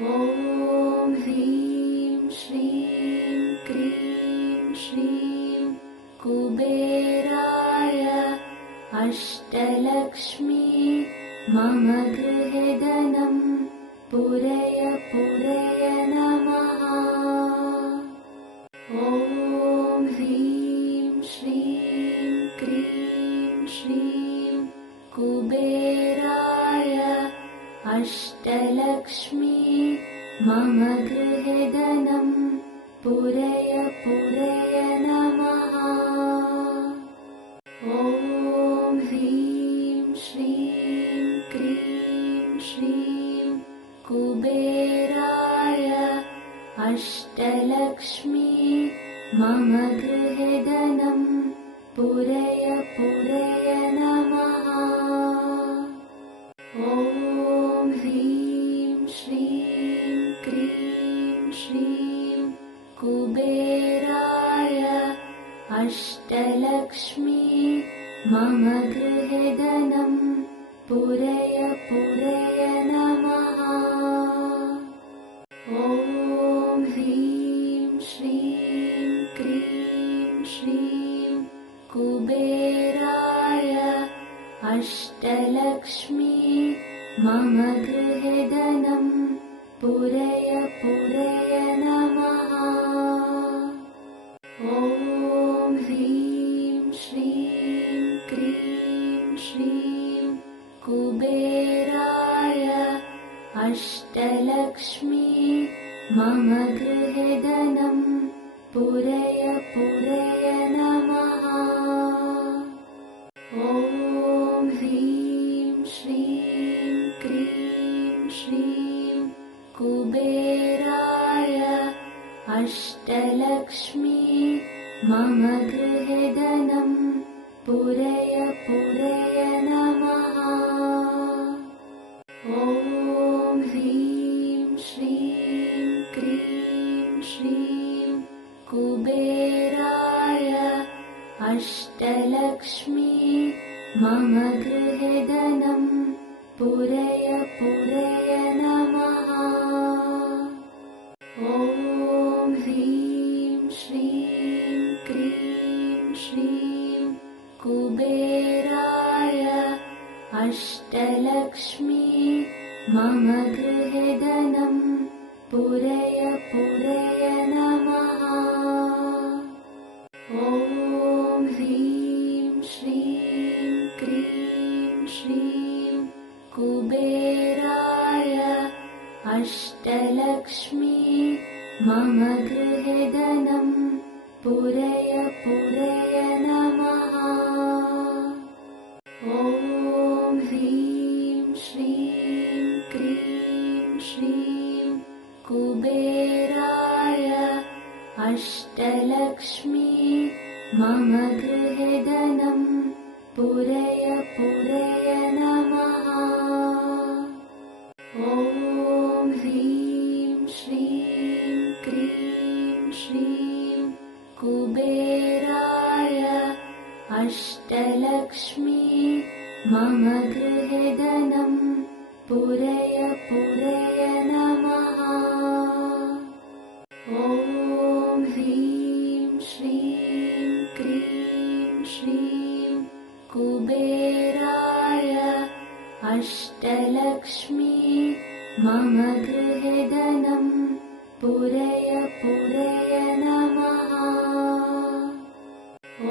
ॐ ह्रीं श्रीं क्रीं श्रीं कुबेराय अष्टलक्ष्मी मम गृहे धनं पूरय पूरय नमः। ॐ ह्रीं श्रीं क्रीं श्रीं कुबेराय अष्टलक्ष्मी मम गृहे धनं पूरय पूरय नमः। ॐ ह्रीं श्रीं क्रीं श्रीं कुबेराय अष्टलक्ष्मी मम गृहे धनं पूरय पूरय नमः। ॐ ह्रीं श्रीं क्रीं श्रीं कुबेराय अष्टलक्ष्मी मम गृहे धनं पूरय पूरय नमः। ॐ ह्रीं श्रीं क्रीं श्रीं कुबेराय अष्टलक्ष्मी मम गृहे धनं पूरय पूरय नमः। ॐ ह्रीं श्रीं क्रीं श्रीं कुबेराय अष्टलक्ष्मी मम गृहे धनं पूरय पूरय नमः। ॐ ह्रीं श्रीं क्रीं श्रीं कुबेराय अष्टलक्ष्मी मम गृहे धनं पूरय पूरय नमः। ॐ ह्रीं श्रीं क्रीं श्रीं कुबेराय अष्टलक्ष्मी मम गृहे धनं पूरय पूरय नमः। ॐ ह्रीं श्रीं क्रीं श्रीं कुबेराय अष्टलक्ष्मी मम गृहे धनं पूरय पूरय नमः। ॐ ह्रीं श्रीं क्रीं श्रीं कुबेराय अष्टलक्ष्मी मम गृहे धनं पूरय पूरय नमः। ॐ ह्रीं श्रीं क्रीं श्रीं कुबेराय अष्टलक्ष्मी मम गृहे धनं पूरय पूरय नमः। ॐ ह्रीं श्रीं क्रीं श्रीं कुबेराय अष्टलक्ष्मी मम गृहे धनं पूरय पूरय नमः। ॐ ह्रीं श्रीं क्रीं श्रीं कुबेराय अष्टलक्ष्मी मम गृहे धनं पूरय पूरय नमः।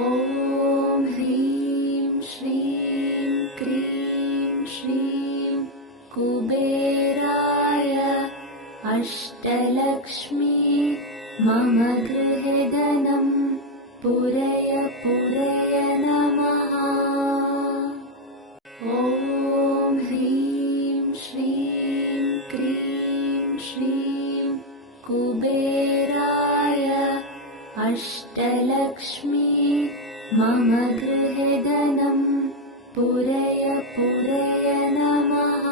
ॐ ह्रीं श्रीं क्रीं श्रीं कुबेराय अष्टलक्ष्मी मम गृहे धनं पूरय पूरय नमः। ॐ ह्रीं श्रीं क्रीं श्रीं कुबेराय अष्टलक्ष्मी मम गृहे धनं पूरय पूरय नमः।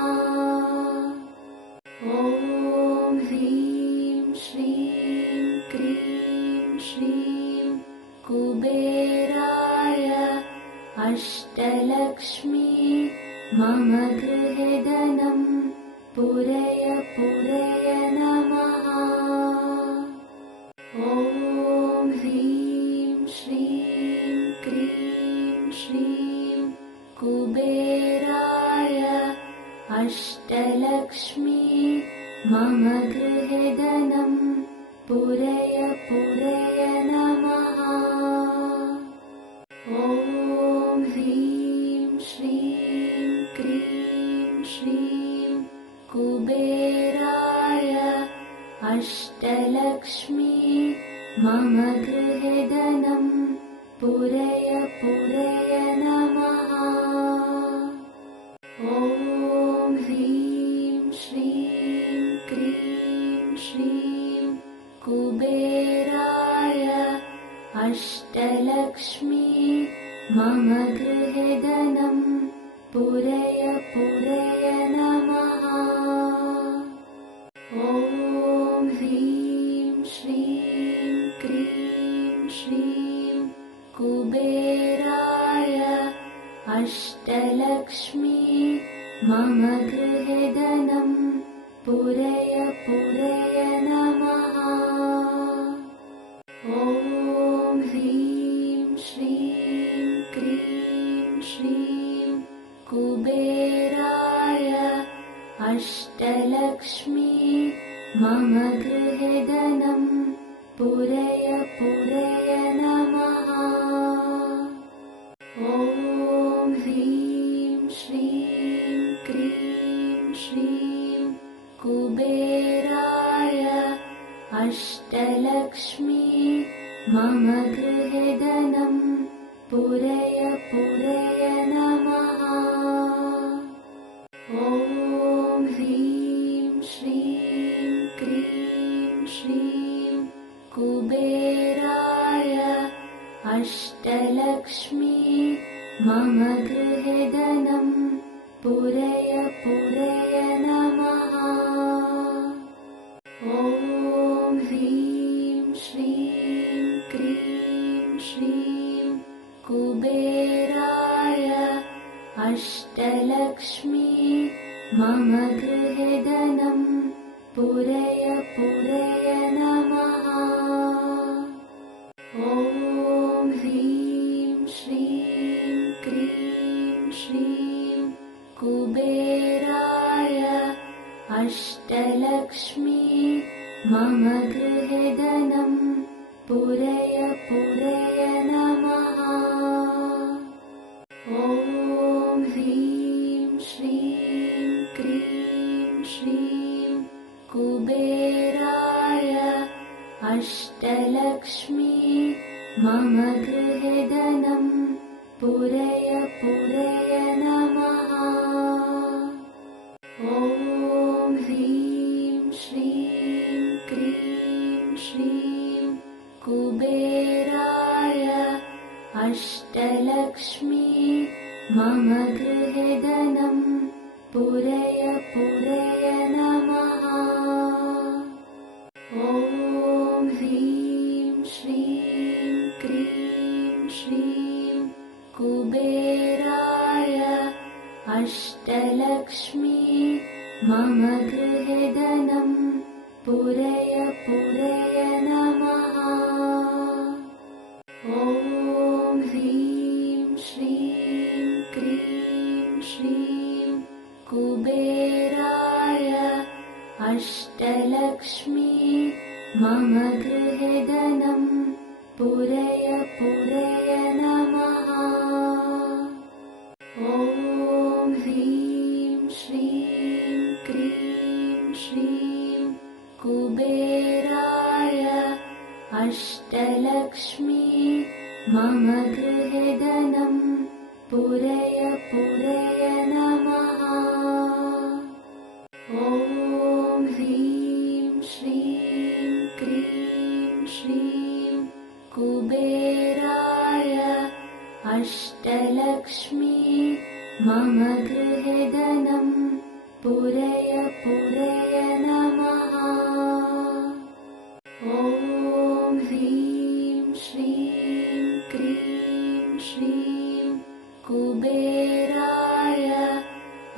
ॐ ह्रीं श्रीं क्रीं श्रीं कुबेराय अष्टलक्ष्मी मम गृहे धनं पूरय पूरय मम गृहे धनं पूरय पूरय नमः। ॐ ह्रीं श्रीं क्रीं श्रीं कुबेराय अष्टलक्ष्मी मम गृहे धनं पूरय पूरय नमः। ॐ ह्रीं श्रीं क्रीं श्रीं कुबेराय अष्टलक्ष्मी मम गृहे धनं पूरय पूरय नमः। ॐ ह्रीं श्रीं क्रीं श्रीं कुबेराय अष्टलक्ष्मी मम गृहे धनं पूरय पूरय नमः। ॐ ह्रीं श्रीं क्रीं श्रीं कुबेराय अष्टलक्ष्मी मम गृहे धनं पूरय पूरय नमः। ॐ ह्रीं श्रीं क्रीं श्रीं कुबेराय अष्टलक्ष्मी मम गृहे धनं पूरय पूरय नमः। ॐ ह्रीं श्रीं क्रीं श्रीं कुबेराय अष्टलक्ष्मी मम गृहे धनं पूरय पूरय नमः। ॐ ह्रीं श्रीं क्रीं श्रीं कुबेराय अष्टलक्ष्मी मम गृहे धनं पूरय पूरय नमः। ॐ ह्रीं श्रीं क्रीं श्रीं कुबेराय अष्टलक्ष्मी मम गृहे धनं पूरय पूरय नमः। ॐ ह्रीं श्रीं क्रीं श्रीं कुबेराय अष्टलक्ष्मी मम गृहे धनं पूरय पूरय नमः। ॐ ह्रीं श्रीं क्रीं श्रीं कुबेराय अष्टलक्ष्मी मम गृहे धनं पूरय पूरय नमः। ॐ ह्रीं श्रीं क्रीं श्रीं कुबेराय अष्टलक्ष्मी मम गृहे धनं पूरय पूरय नमः। ॐ ह्रीं श्रीं क्रीं श्रीं कुबेराय अष्टलक्ष्मी मम गृहे धनं पूरय पूरय नमः। ॐ ह्रीं श्रीं क्रीं श्रीं कुबेराय अष्टलक्ष्मी मम गृहे धनं पूरय पूरय नमः। ॐ ह्रीं श्रीं क्रीं श्रीं कुबेराय अष्टलक्ष्मी मम गृहे धनं पूरय पूरय नमः। ॐ ह्रीं श्रीं क्रीं श्रीं कुबेराय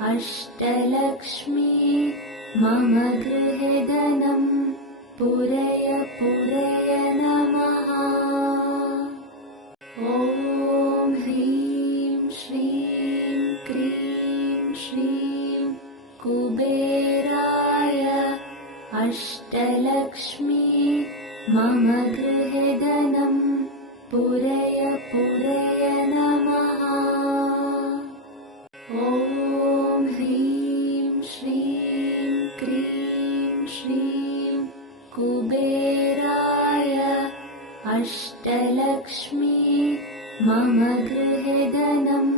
अष्टलक्ष्मी मम गृहे धनं पूरय पूरय नमः। ॐ ह्रीं श्रीं क्रीं श्रीं कुबेराय अष्टलक्ष्मी मम गृहे धनं पूरय पूरय नमः। ॐ ह्रीं श्रीं क्रीं श्रीं कुबेराय अष्टलक्ष्मी मम गृहे धनं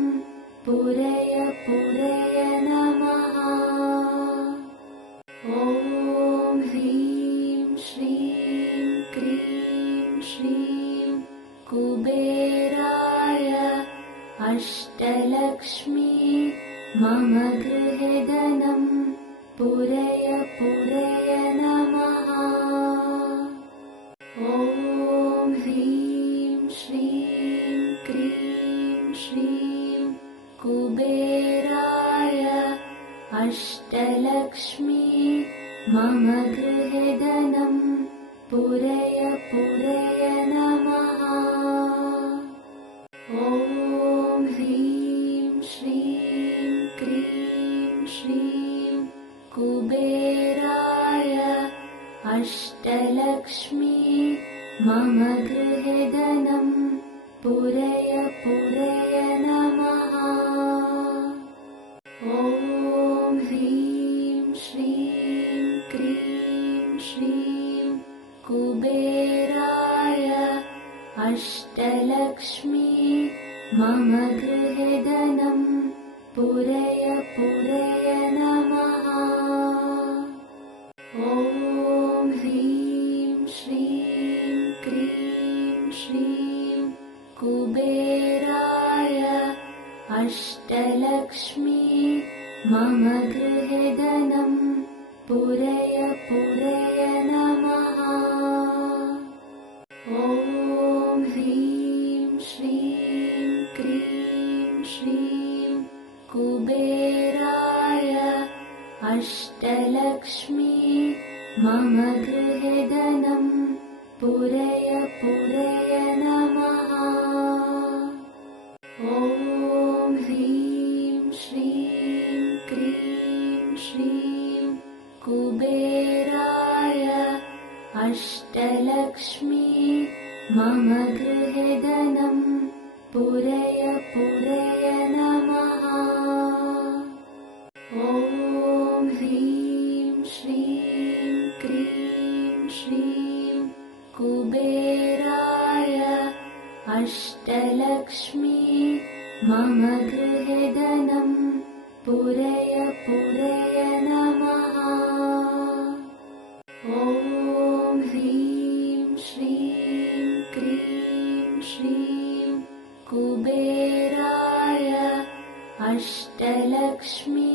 पूरय पूरय नमः। ॐ ह्रीं श्रीं क्रीं श्रीं कुबेराय अष्टलक्ष्मी मम गृहे धनं पूरय पूरय नमः। ॐ ह्रीं श्रीं क्रीं श्रीं कुबेराय अष्टलक्ष्मी मम गृहे धनं पूरय पूरय नमः। ॐ ह्रीं श्रीं क्रीं श्रीं कुबेराय अष्टलक्ष्मी मम गृहे धनं पूरय पूरय नमः। ॐ ह्रीं श्रीं क्रीं श्रीं कुबेराय अष्टलक्ष्मी मम गृहे धनं पूरय पूरय नमः। ॐ ह्रीं श्रीं क्रीं श्रीं कुबेराय अष्टलक्ष्मी मम गृहे धनं पूरय पूरय नमः। ॐ ह्रीं श्रीं क्रीं श्रीं कुबेराय अष्टलक्ष्मी मम गृहे धनं पूरय पूरय नमः। ॐ ह्रीं श्रीं क्रीं श्रीं कुबेराय अष्टलक्ष्मी मम गृहे धनं पूरय पूरय नमः। ॐ ह्रीं श्रीं क्रीं श्रीं कुबेराय अष्टलक्ष्मी मम गृहे धनं पूरय पूरय नमः। ॐ ह्रीं श्रीं क्रीं श्रीं कुबेराय अष्टलक्ष्मी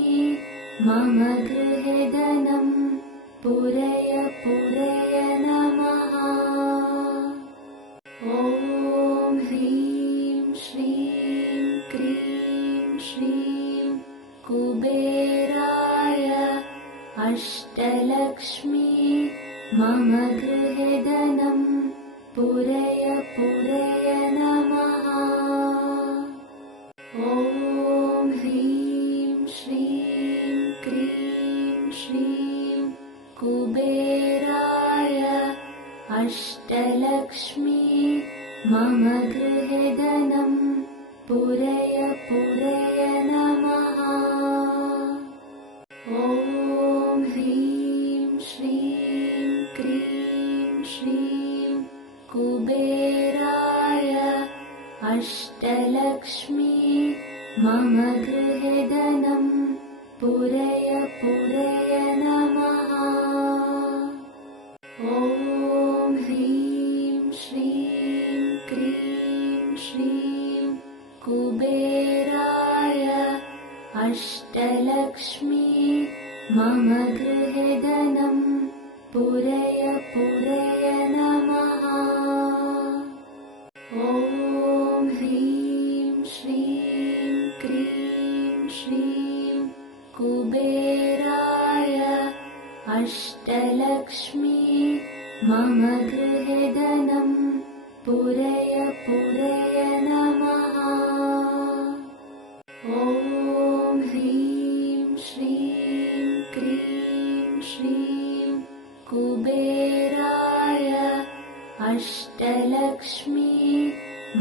मम गृहे धनं पूरय पूरय नमः। ॐ ह्रीं श्रीं क्रीं श्रीं कुबेराय अष्टलक्ष्मी मम गृहे धनं पूरय पूरय नमः। ॐ ह्रीं श्रीं क्रीं श्रीं कुबेराय अष्टलक्ष्मी मम गृहे धनं पूरय पूरय नमः। ॐ ह्रीं श्रीं क्रीं श्रीं कुबेराय अष्टलक्ष्मी मम गृहे धनं पूरय पूरय नमः। ॐ ह्रीं श्रीं क्रीं श्रीं कुबेराय अष्टलक्ष्मी मम गृहे धनं पूरय पूरय नमः। ॐ ह्रीं श्रीं क्रीं श्रीं कुबेराय अष्टलक्ष्मी मम गृहे धनं पूरय पूरय नमः। ॐ ह्रीं श्रीं क्रीं श्रीं कुबेराय अष्टलक्ष्मी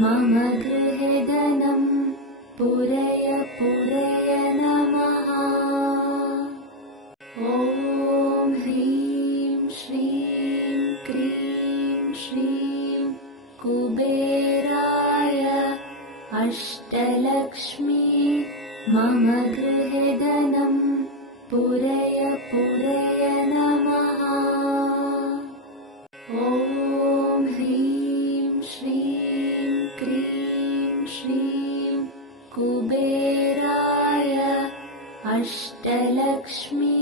मम गृहे धनं पूरय पूरय नमः। ॐ ह्रीं श्रीं क्रीं श्रीं कुबेराय अष्टलक्ष्मी मम गृहे धनं पूरय पूरय नमः। ॐ ह्रीं श्रीं क्रीं श्रीं कुबेराय अष्टलक्ष्मी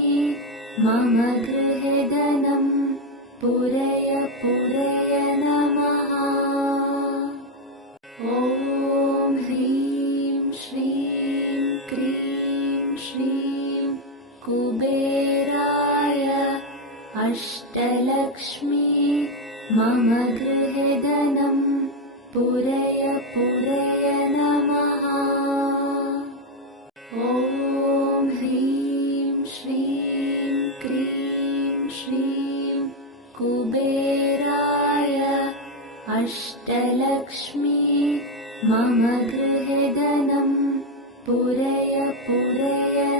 मम गृहे धनं पूरय पूरय नमः। ॐ ह्रीं श्रीं क्रीं श्रीं कुबेराय अष्टलक्ष्मी मम गृहे धनं पूरय पूरय नमः। ॐ ह्रीं श्रीं क्रीं श्रीं कुबेराय अष्टलक्ष्मी मम गृहे धनं पूरय पूरय